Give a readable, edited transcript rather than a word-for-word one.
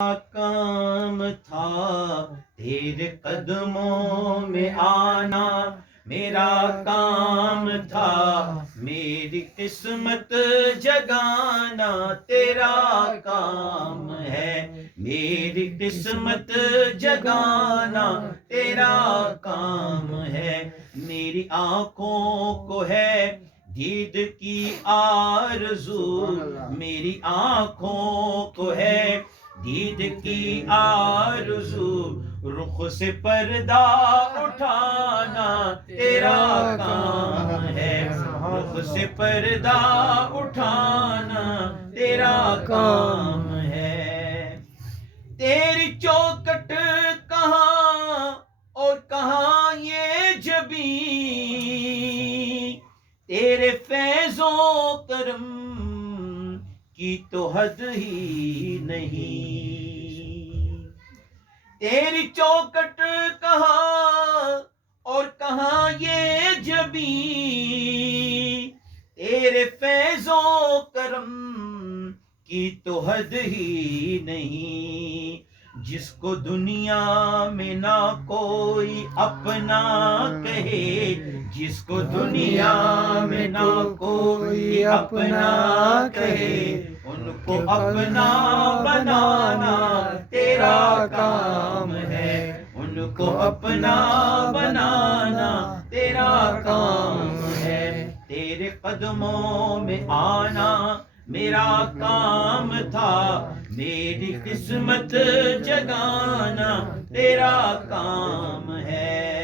کام تھا تیرے قدموں میں آنا، میرا کام تھا میری قسمت جگانا، تیرا کام ہے میری قسمت جگانا، تیرا کام ہے۔ میری آنکھوں کو ہے دید کی آرزو، میری آنکھوں کو ہے دید کی آرزو، رخ سے پردہ اٹھانا، تیرا کام ہے رخ سے پردہ اٹھانا، تیرا کام ہے۔ تیری چوکھٹ کہاں اور کہاں یہ جبیں، تیرے فیض و کرم کی تو حد ہی نہیں۔ تیری چوکھٹ کہاں اور کہاں یہ جبیں، تیرے فیض و کرم کی تو حد ہی نہیں۔ جس کو دنیا میں نہ کوئی اپنا کہے، جس کو دنیا میں نہ کوئی اپنا کہے، ان کو اپنا بنانا تیرا کام ہے، ان کو اپنا بنانا تیرا کام ہے۔ تیرے قدموں میں آنا میرا کام تھا، میری قسمت جگانا تیرا کام ہے۔